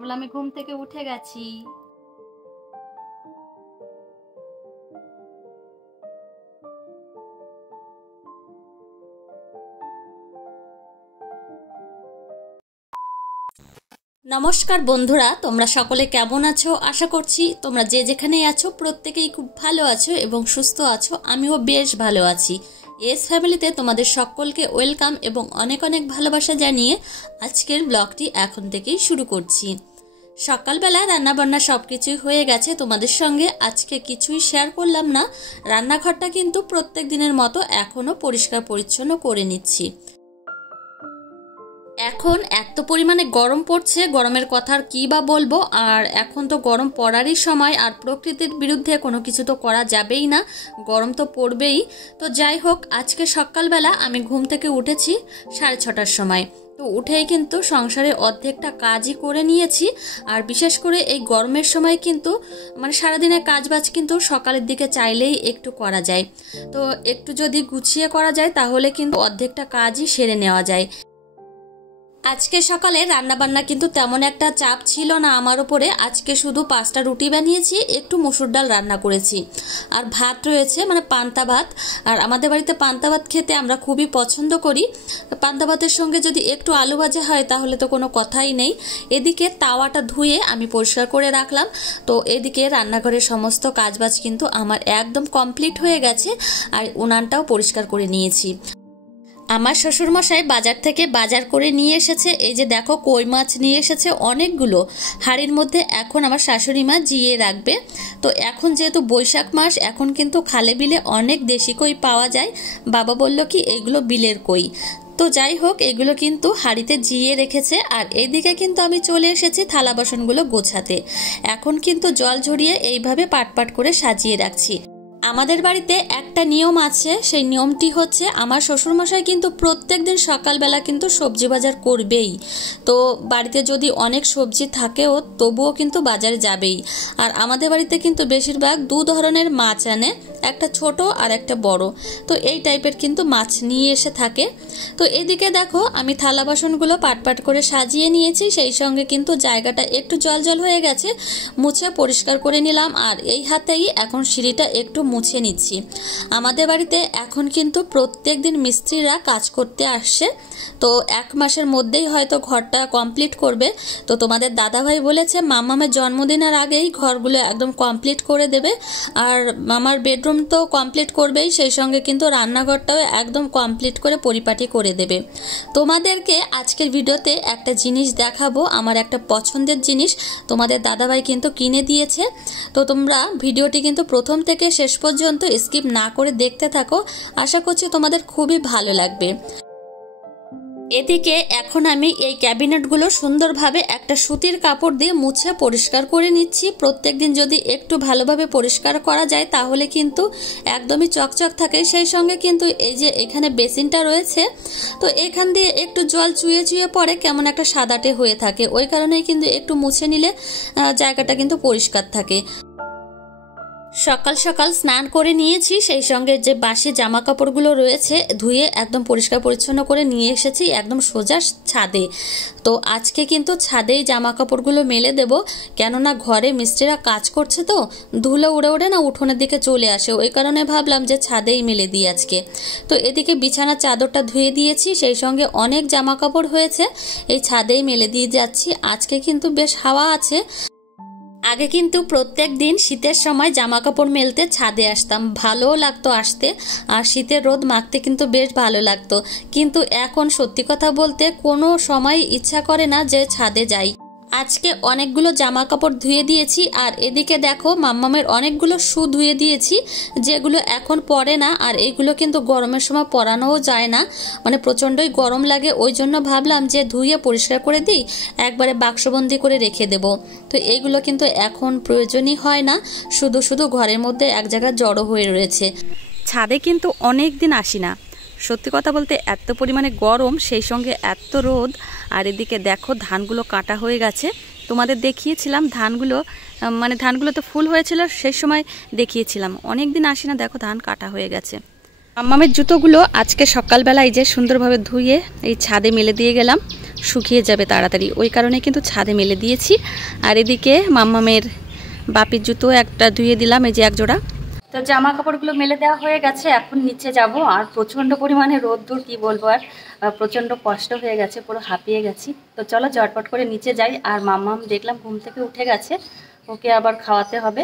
বলে আমি ঘুম থেকে উঠে গেছি। নমস্কার বন্ধুরা, তোমরা সকলে কেমন আছো? আশা করছি তোমরা যে যেখানেই আছো প্রত্যেকেই খুব ভালো আছো এবং সুস্থ আছো। আমিও বেশ ভালো আছি। এস ফ্যামিলিতে তোমাদের সকলকে ওয়েলকাম এবং অনেক অনেক ভালোবাসা জানিয়ে আজকের ব্লগটি এখন থেকেই শুরু করছি। সকালবেলা রান্নাবান্না সব কিছুই হয়ে গেছে, তোমাদের সঙ্গে আজকে কিছুই শেয়ার করলাম না। রান্নাঘরটা কিন্তু প্রত্যেক দিনের মতো এখনও পরিষ্কার পরিচ্ছন্ন করে নিচ্ছি। এখন এত পরিমাণে গরম পড়ছে, গরমের কথা আর কী বা বলবো। আর এখন তো গরম পড়ারই সময়, আর প্রকৃতির বিরুদ্ধে কোনো কিছু তো করা যাবেই না, গরম তো পড়বেই। তো যাই হোক, আজকে সকালবেলা আমি ঘুম থেকে উঠেছি 6:30টার সময়। তো উঠেই কিন্তু সংসারের অর্ধেকটা কাজই করে নিয়েছি। আর বিশেষ করে এই গরমের সময় কিন্তু সারাদিনের কাজবাজ কিন্তু সকালের দিকে চাইলেই একটু করা যায়। তো একটু যদি গুছিয়ে করা যায় তাহলে কিন্তু অর্ধেকটা কাজই সেরে নেওয়া যায়। আজকে সকালে রান্নাবান্না কিন্তু তেমন একটা চাপ ছিল না আমার উপরে। আজকে শুধু 5টা রুটি বানিয়েছি, একটু মসুর ডাল রান্না করেছি, আর ভাত রয়েছে, পান্তা ভাত। আর আমাদের বাড়িতে পান্তা ভাত খেতে আমরা খুবই পছন্দ করি। পান্তা ভাতের সঙ্গে যদি একটু আলু ভাজা হয় তাহলে তো কোনো কথাই নেই। এদিকে তাওয়াটা ধুয়ে আমি পরিষ্কার করে রাখলাম। তো এদিকে রান্নাঘরের সমস্ত কাজবাজ কিন্তু আমার একদম কমপ্লিট হয়ে গেছে, আর উনানটাও পরিষ্কার করে নিয়েছি। আমার শ্বশুরমশাই বাজার থেকে বাজার করে নিয়ে এসেছে। এই যে দেখো, কই মাছ নিয়ে এসেছে অনেকগুলো। হাঁড়ির মধ্যে এখন আমার শাশুড়ি মা জিয়ে রাখবে। তো এখন যেহেতু বৈশাখ মাস, এখন কিন্তু খালে বিলে অনেক দেশি কই পাওয়া যায়। বাবা বলল কি এগুলো বিলের কই। তো যাই হোক, এগুলো কিন্তু হাঁড়িতে জিয়ে রেখেছে। আর এইদিকে কিন্তু আমি চলে এসেছি থালা বাসনগুলো গোছাতে। এখন কিন্তু জল ঝরিয়ে এইভাবে পাট করে সাজিয়ে রাখছি। আমাদের বাড়িতে একটা নিয়ম আছে, সেই নিয়মটি হচ্ছে আমার শ্বশুরমশাই কিন্তু প্রত্যেক দিন সকালবেলা কিন্তু সবজি বাজার করবেই। তো বাড়িতে যদি অনেক সবজি থাকেও তবুও কিন্তু বাজারে যাবেই। আর আমাদের বাড়িতে কিন্তু বেশিরভাগ 2 ধরনের মাছ আনে, একটা ছোট আর একটা বড়। তো এই টাইপের কিন্তু মাছ নিয়ে এসে থাকে। তো এদিকে দেখো, আমি থালা বাসনগুলো পাট করে সাজিয়ে নিয়েছি, সেই সঙ্গে কিন্তু জায়গাটা একটু জল হয়ে গেছে, মুছে পরিষ্কার করে নিলাম। আর এই হাতেই এখন সিঁড়িটা একটু মুছে নিচ্ছি। আমাদের বাড়িতে এখন কিন্তু প্রত্যেক দিন মিস্ত্রিরা কাজ করতে আসছে। তো 1 মাসের মধ্যেই হয়তো ঘরটা কমপ্লিট করবে। তো তোমাদের দাদাভাই বলেছে মামামের জন্মদিনের আগেই ঘরগুলো একদম কমপ্লিট করে দেবে। আর আমার বেডরুম তো কমপ্লিট করবেই, সেই সঙ্গে কিন্তু রান্নাঘরটাও একদম কমপ্লিট করে পরিপাটি করে দেবে। তোমাদেরকে আজকের ভিডিওতে একটা জিনিস দেখাবো, আমার একটা পছন্দের জিনিস তোমাদের দাদাভাই কিন্তু কিনে দিয়েছে। তো তোমরা ভিডিওটি কিন্তু প্রথম থেকে শেষ পর্যন্ত স্কিপ না করে দেখতে থাকো, আশা করছি তোমাদের খুবই ভালো লাগবে। এদিকে এখন আমি এই ক্যাবিনেটগুলো সুন্দরভাবে একটা সুতির কাপড় দিয়ে মুছে পরিষ্কার করে নিচ্ছি। প্রত্যেকদিন যদি একটু ভালোভাবে পরিষ্কার করা যায় তাহলে কিন্তু একদমই চকচক থাকে। সেই সঙ্গে কিন্তু এই যে এখানে বেসিনটা রয়েছে, তো এখান দিয়ে একটু জল চুয়ে পড়ে কেমন একটা সাদাটে হয়ে থাকে। ওই কারণেই কিন্তু একটু মুছে নিলে জায়গাটা কিন্তু পরিষ্কার থাকে। সকাল সকাল স্নান করে নিয়েছি, সেই সঙ্গে যে বাসি জামা কাপড়গুলো রয়েছে ধুয়ে একদম পরিষ্কার পরিচ্ছন্ন করে নিয়ে এসেছি একদম সোজা ছাদে। তো আজকে কিন্তু ছাদেই জামা কাপড়গুলো মেলে দেব, কেননা ঘরে মিস্ত্রিরা কাজ করছে, তো ধুলো উড়ে না উঠোনের দিকে চলে আসে। ওই কারণে ভাবলাম যে ছাদেই মেলে দিই আজকে। তো এদিকে বিছানার চাদরটা ধুয়ে দিয়েছি, সেই সঙ্গে অনেক জামা কাপড় হয়েছে, এই ছাদেই মেলে দিয়ে যাচ্ছি। আজকে কিন্তু বেশ হাওয়া আছে। আগে কিন্তু প্রত্যেক দিন শীতের সময় জামা কাপড় মেলতে ছাদে আসতাম, ভালোও লাগতো আসতে, আর শীতের রোদ মাখতে কিন্তু বেশ ভালো লাগতো। কিন্তু এখন সত্যি কথা বলতে কোনো সময় ইচ্ছা করে না যে ছাদে যাই। আজকে অনেকগুলো জামা কাপড় ধুয়ে দিয়েছি। আর এদিকে দেখো, মাম্মামের অনেকগুলো শু ধুয়ে দিয়েছি, যেগুলো এখন পরে না। আর এইগুলো কিন্তু গরমের সময় পরানোও যায় না, প্রচণ্ডই গরম লাগে। ওই জন্য ভাবলাম যে ধুয়ে পরিষ্কার করে দিই, একবারে বাক্সবন্দি করে রেখে দেব। তো এইগুলো কিন্তু এখন প্রয়োজনই হয় না, শুধু ঘরের মধ্যে এক জায়গায় জড়ো হয়ে রয়েছে। ছাদে কিন্তু অনেক দিন আসি না, সত্যি কথা বলতে এত পরিমাণে গরম, সেই সঙ্গে এত রোদ। আর এদিকে দেখো, ধানগুলো কাটা হয়ে গেছে। তোমাদের দেখিয়েছিলাম ধানগুলো তো ফুল হয়েছিল, সেই সময় দেখিয়েছিলাম। অনেক দিন আসি না, দেখো ধান কাটা হয়ে গেছে। মাম্মামের জুতোগুলো আজকে সকালবেলায় যে সুন্দরভাবে ধুয়ে এই ছাদে মেলে দিয়ে গেলাম। শুকিয়ে যাবে তাড়াতাড়ি, ওই কারণে কিন্তু ছাদে মেলে দিয়েছি। আর এদিকে মাম্মামের বাপির জুতো একটা ধুয়ে দিলাম, এই যে এক জোড়া। তো জামা কাপড়গুলো মেলে দেওয়া হয়ে গেছে, এখন নিচে যাব। আর প্রচণ্ড পরিমাণে রোদ্দুর, কি বলবো, আর প্রচণ্ড কষ্ট হয়ে গেছে, পুরো হাঁপিয়ে গেছি। তো চলো ঝটপট করে নিচে যাই। আর মাম্মাম দেখলাম ঘুম থেকে উঠে গেছে, ওকে আবার খাওয়াতে হবে।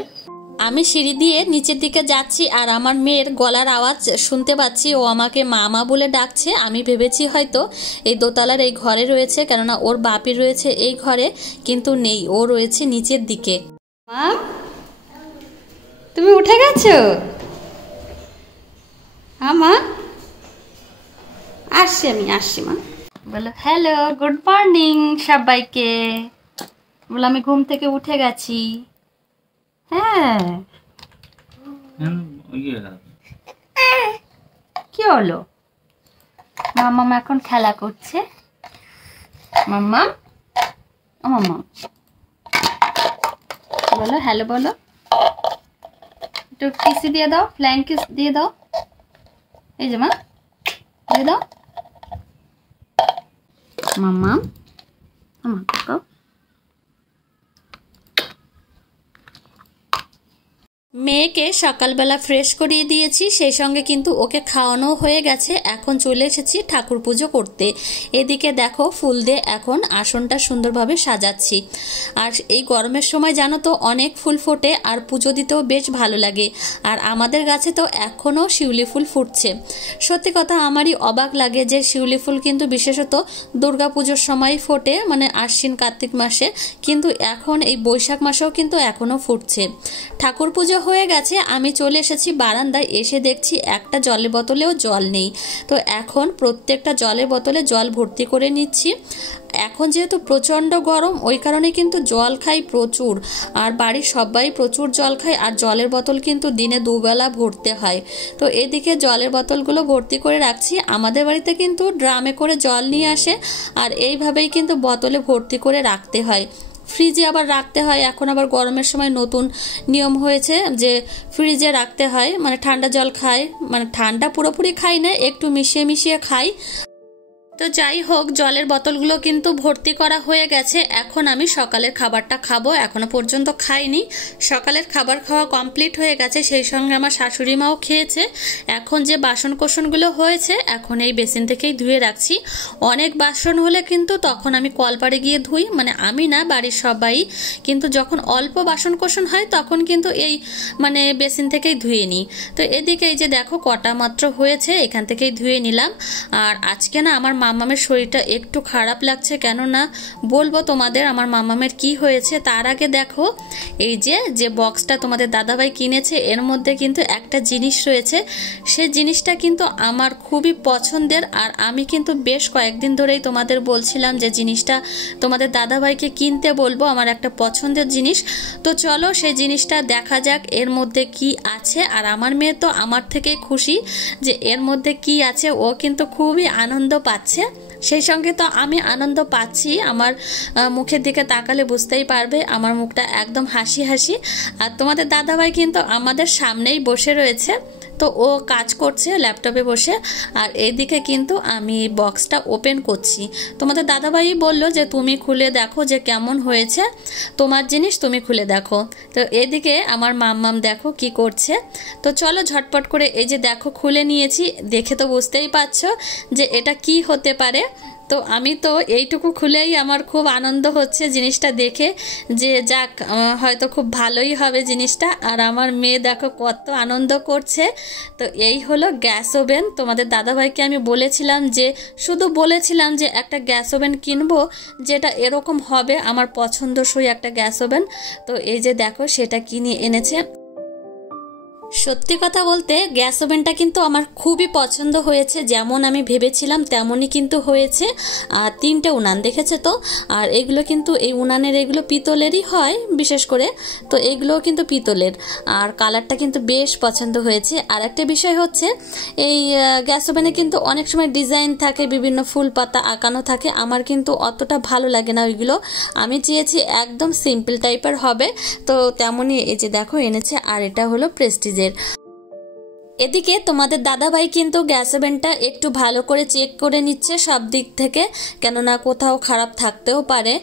আমি সিঁড়ি দিয়ে নিচের দিকে যাচ্ছি আর আমার মেয়ের গলার আওয়াজ শুনতে পাচ্ছি, ও আমাকে মামা বলে ডাকছে। আমি ভেবেছি হয়তো এই দোতলার এই ঘরে রয়েছে, কেননা ওর বাপি রয়েছে এই ঘরে, কিন্তু নেই, ও রয়েছে নিচের দিকে। মা, তুমি উঠে গেছো? হ্যাঁ মা, আসছি মা। বলো হ্যালো, গুড মর্নিং সবাইকে। বলো আমি ঘুম থেকে উঠে গেছি। হ্যাঁ, কি হলো? মাম্মা এখন খেলা করছে। মাম্মা, ও মাম্মা বলো হ্যালো, বলো একটু কিসি দিয়ে দাও, ফ্লাইং কিস দিয়ে দাও। এই যে মা, দিয়ে দাও। মাম্মা, মাম্মা কাও। মেয়েকে সকালবেলা ফ্রেশ করিয়ে দিয়েছি, সেই সঙ্গে কিন্তু ওকে খাওয়ানো হয়ে গেছে। এখন চলে এসেছি ঠাকুর পুজো করতে। এদিকে দেখো ফুল দিয়ে এখন আসনটা সুন্দরভাবে সাজাচ্ছি। আর এই গরমের সময় জানো তো অনেক ফুল ফোটে, আর পুজো দিতেও বেশ ভালো লাগে। আর আমাদের গাছে তো এখনও শিউলি ফুল ফুটছে। সত্যি কথা আমারই অবাক লাগে যে শিউলি ফুল কিন্তু বিশেষত দুর্গা পুজোর সময় ফোটে, মানে আশ্বিন কার্তিক মাসে, কিন্তু এখন এই বৈশাখ মাসেও কিন্তু এখনও ফুটছে। ঠাকুর পুজো হয়ে গেছে, আমি চলে এসেছি বারান্দায়। এসে দেখছি একটা জলের বোতলেও জল নেই। তো এখন প্রত্যেকটা জলের বোতলে জল ভর্তি করে নিচ্ছি। এখন যেহেতু প্রচণ্ড গরম, ওই কারণে কিন্তু জল খাই প্রচুর, আর বাড়ির সবাই প্রচুর জল খায়। আর জলের বোতল কিন্তু দিনে দুবেলা ভরতে হয়। তো এদিকে জলের বোতলগুলো ভর্তি করে রাখছি। আমাদের বাড়িতে কিন্তু ড্রামে করে জল নিয়ে আসে, আর এইভাবেই কিন্তু বোতলে ভর্তি করে রাখতে হয়। ফ্রিজে আবার রাখতে হয়। এখন আবার গরমের সময় নতুন নিয়ম হয়েছে যে ফ্রিজে রাখতে হয়, মানে ঠান্ডা জল খায়, মানে ঠান্ডা পুরোপুরি খাই না, একটু মিশিয়ে মিশিয়ে খাই। তো যাই হোক, জলের বোতলগুলো কিন্তু ভর্তি করা হয়ে গেছে। এখন আমি সকালের খাবারটা খাবো, এখনো পর্যন্ত খাইনি। সকালের খাবার খাওয়া কমপ্লিট হয়ে গেছে, সেই সঙ্গে আমার শাশুড়ি মাও খেয়েছে। এখন যে বাসন কোসনগুলো হয়েছে এখন এই বেসিন থেকেই ধুয়ে রাখছি। অনেক বাসন হলে কিন্তু তখন আমি কলপাড়ে গিয়ে ধুই, মানে আমি না, বাড়ির সবাই। কিন্তু যখন অল্প বাসন কোসন হয় তখন কিন্তু এই মানে বেসিন থেকেই ধুয়ে নিই। তো এদিকে এই যে দেখো কটা মাত্র হয়েছে, এখান থেকেই ধুয়ে নিলাম। আর আজকে না আমার মাম্মামের শরীরটা একটু খারাপ লাগছে, কেননা বলবো তোমাদের আমার মাম্মামের কি হয়েছে। তার আগে দেখো এই যে বক্সটা তোমাদের দাদাভাই কিনেছে, এর মধ্যে কিন্তু একটা জিনিস রয়েছে। সে জিনিসটা কিন্তু আমার খুবই পছন্দের, আর আমি কিন্তু বেশ কয়েকদিন ধরেই তোমাদের বলছিলাম যে জিনিসটা তোমাদের দাদাভাইকে কিনতে বলবো, আমার একটা পছন্দের জিনিস। তো চলো সেই জিনিসটা দেখা যাক এর মধ্যে কি আছে। আর আমার মেয়ে তো আমার থেকেই খুশি যে এর মধ্যে কি আছে, ও কিন্তু খুবই আনন্দ পাচ্ছে। সেই সঙ্গে তো আমি আনন্দ পাচ্ছি। আমার মুখের দিকে তাকালে বুঝতেই পারবে আমার মুখটা একদম হাসি হাসি। আর তোমাদের দাদাভাই কিন্তু আমাদের সামনেই বসে রয়েছে, তো ও কাজ করছে ল্যাপটপে বসে। আর এইদিকে কিন্তু আমি বক্সটা ওপেন করছি। তোমাদের দাদাভাই বলল যে তুমি খুলে দেখো যে কেমন হয়েছে, তোমার জিনিস তুমি খুলে দেখো। তো এদিকে আমার মাম্মাম দেখো কি করছে। তো চলো ঝটপট করে এই যে দেখো খুলে নিয়েছি, দেখে তো বুঝতেই পারছো যে এটা কি হতে পারে। তো আমি তো এইটুকু খুলেই আমার খুব আনন্দ হচ্ছে জিনিসটা দেখে, যে যাক হয়তো খুব ভালোই হবে জিনিসটা। আর আমার মেয়ে দেখো কত আনন্দ করছে। তো এই হলো গ্যাস ওভেন। তোমাদের দাদাভাইকে আমি বলেছিলাম যে শুধু বলেছিলাম যে একটা গ্যাস ওভেন কিনবো যেটা এরকম হবে, আমার পছন্দসই একটা গ্যাস ওভেন। তো এই যে দেখো সেটা কিনে এনেছে। সত্যি কথা বলতে গ্যাস ওভেনটা কিন্তু আমার খুবই পছন্দ হয়েছে, যেমন আমি ভেবেছিলাম তেমনই কিন্তু হয়েছে। আর 3টে উনান দেখেছে তো, আর এগুলো কিন্তু এই উনানের এগুলো পিতলেরই হয় বিশেষ করে, তো এগুলোও কিন্তু পিতলের। আর কালারটা কিন্তু বেশ পছন্দ হয়েছে। আর একটা বিষয় হচ্ছে এই গ্যাস ওভেনে কিন্তু অনেক সময় ডিজাইন থাকে, বিভিন্ন ফুল পাতা আঁকানো থাকে, আমার কিন্তু অতটা ভালো লাগে না ওইগুলো। আমি চেয়েছি একদম সিম্পল টাইপের হবে, তো তেমনই এই যে দেখো এনেছে। আর এটা হলো প্রেস্টিজের। এদিকে তোমাদের দাদাভাই কিন্তু গ্যাস ওভেনটা একটু ভালো করে চেক করে নিচ্ছে সব দিক থেকে, কেননা কোথাও খারাপ থাকতেও পারে।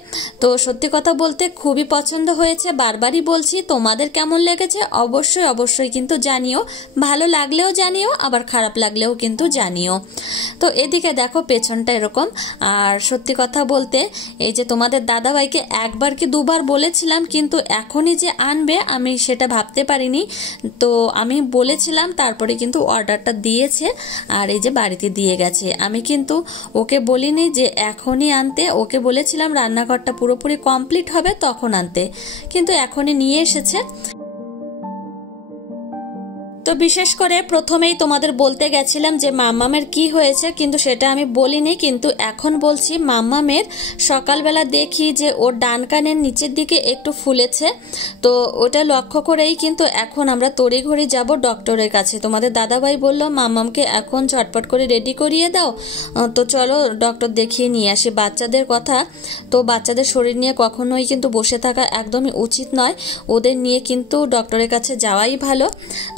তো সত্যি কথা বলতে খুবই পছন্দ হয়েছে, বারবারই বলছি। তোমাদের কেমন লেগেছে অবশ্যই অবশ্যই কিন্তু জানিও, ভালো লাগলেও জানিও, আবার খারাপ লাগলেও কিন্তু জানিও। তো এদিকে দেখো পেছনটা এরকম। আর সত্যি কথা বলতে এই যে তোমাদের দাদাভাইকে একবার কি দুবার বলেছিলাম, কিন্তু এখনই যে আনবে আমি সেটা ভাবতে পারিনি। তো আমি বলেছিলাম, তারপরে কিন্তু অর্ডারটা দিয়েছে আর এই যে বাড়িতে দিয়ে গেছে। আমি কিন্তু ওকে বলিনি যে এখনই আনতে, ওকে বলেছিলাম রান্নাঘরটা পুরোপুরি কমপ্লিট হবে তখন আনতে, কিন্তু এখনই নিয়ে এসেছে। তো বিশেষ করে প্রথমেই তোমাদের বলতে গেছিলাম যে মাম্মামের কি হয়েছে, কিন্তু সেটা আমি বলিনি, কিন্তু এখন বলছি। মাম্মামের সকালবেলা দেখি যে ওর ডান কানের নিচের দিকে একটু ফুলেছে, তো ওটা লক্ষ্য করেই কিন্তু এখন আমরা তড়িঘড়ি যাব ডক্টরের কাছে। তোমাদের দাদাভাই বলল মাম্মামকে এখন ঝটপট করে রেডি করিয়ে দাও, তো চলো ডক্টর দেখিয়ে নিয়ে আসি। বাচ্চাদের কথা, তো বাচ্চাদের শরীর নিয়ে কখনোই কিন্তু বসে থাকা একদমই উচিত নয়, ওদের নিয়ে কিন্তু ডক্টরের কাছে যাওয়াই ভালো।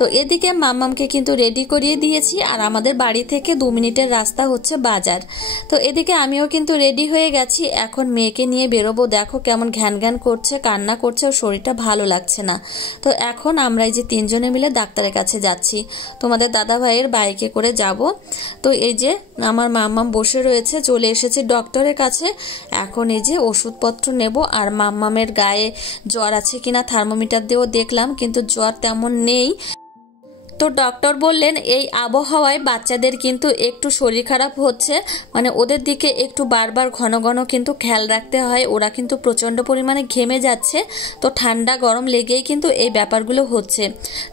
তো এদিকে মাম্মামকে কিন্তু রেডি করিয়ে দিয়েছি, আর আমাদের বাড়ি থেকে 2 মিনিটের রাস্তা হচ্ছে বাজার। তো এদিকে আমিও কিন্তু রেডি হয়ে গেছি, এখন মেয়েকে নিয়ে বেরোবো। দেখো কেমন ঘ্যান ঘ্যান করছে, কান্না করছে, ওর শরীরটা ভালো লাগছে না। তো এখন আমরা এই যে 3 জনে মিলে ডাক্তারের কাছে যাচ্ছি, তোমাদের দাদা ভাইয়ের বাইকে করে যাব। তো এই যে আমার মাম্মাম বসে রয়েছে, চলে এসেছি ডক্টরের কাছে। এখন এই যে ওষুধপত্র নেব, আর মাম্মামের গায়ে জ্বর আছে কিনা থার্মোমিটার দিয়েও দেখলাম, কিন্তু জ্বর তেমন নেই। তো ডক্টর বললেন এই আবহাওয়ায় বাচ্চাদের কিন্তু একটু শরীর খারাপ হচ্ছে, মানে ওদের দিকে একটু বারবার ঘন ঘন কিন্তু খেয়াল রাখতে হয়, ওরা কিন্তু প্রচণ্ড পরিমাণে ঘেমে যাচ্ছে। তো ঠান্ডা গরম লেগেই কিন্তু এই ব্যাপারগুলো হচ্ছে।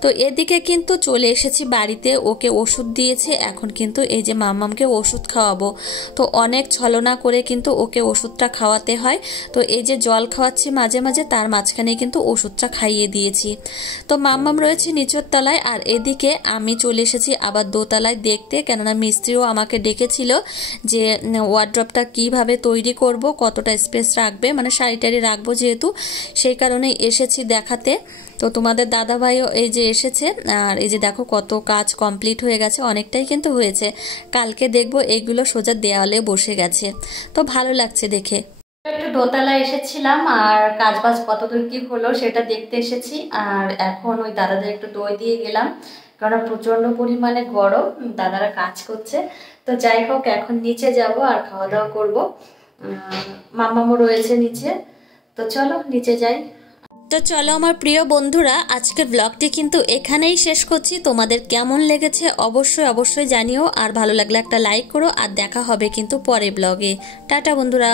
তো এদিকে কিন্তু চলে এসেছি বাড়িতে, ওকে ওষুধ দিয়েছে, এখন কিন্তু এই যে মাম্মামকে ওষুধ খাওয়াবো। তো অনেক ছলনা করে কিন্তু ওকে ওষুধটা খাওয়াতে হয়। তো এই যে জল খাওয়াচ্ছি মাঝে মাঝে, তার মাঝখানে কিন্তু ওষুধটা খাইয়ে দিয়েছি। তো মাম্মাম রয়েছে নিচের তলায়, আর এদিকে আমি চলে এসেছি আবার দোতলায় দেখতে, কেননা মিস্ত্রিও আমাকে ডেকেছিল যে ওয়ার্ড্রপটা কিভাবে তৈরি করব, কতটা স্পেস রাখবে, মানে শাড়ি টাড়ি রাখবো যেহেতু, সেই কারণেই এসেছি দেখাতে। তো তোমাদের দাদাভাইও এই যে এসেছে, আর এই যে দেখো কত কাজ কমপ্লিট হয়ে গেছে, অনেকটাই কিন্তু হয়েছে। কালকে দেখবো এইগুলো সোজা দেওয়ালে বসে গেছে, তো ভালো লাগছে দেখে। একটু দোতলায় এসেছিলাম, আর কাজবাজ কতদূর কি হলো সেটা দেখতে এসেছি। আর এখন ওই দাদাদের একটু দই দিয়ে গেলাম, কারণ প্রচন্ড পরিমাণে গরম, দাদারা কাজ করছে। তো যাই হোক এখন নিচে যাব আর খাওয়া দাওয়া করবো। মাম্মামও রয়েছে নিচে, তো চলো নিচে যাই। তো চলো আমার প্রিয় বন্ধুরা, আজকের ব্লগটি কিন্তু এখানেই শেষ করছি। তোমাদের কেমন লেগেছে অবশ্যই অবশ্যই জানিও, আর ভালো লাগলে একটা লাইক করো, আর দেখা হবে কিন্তু পরের ব্লগে। টাটা বন্ধুরা।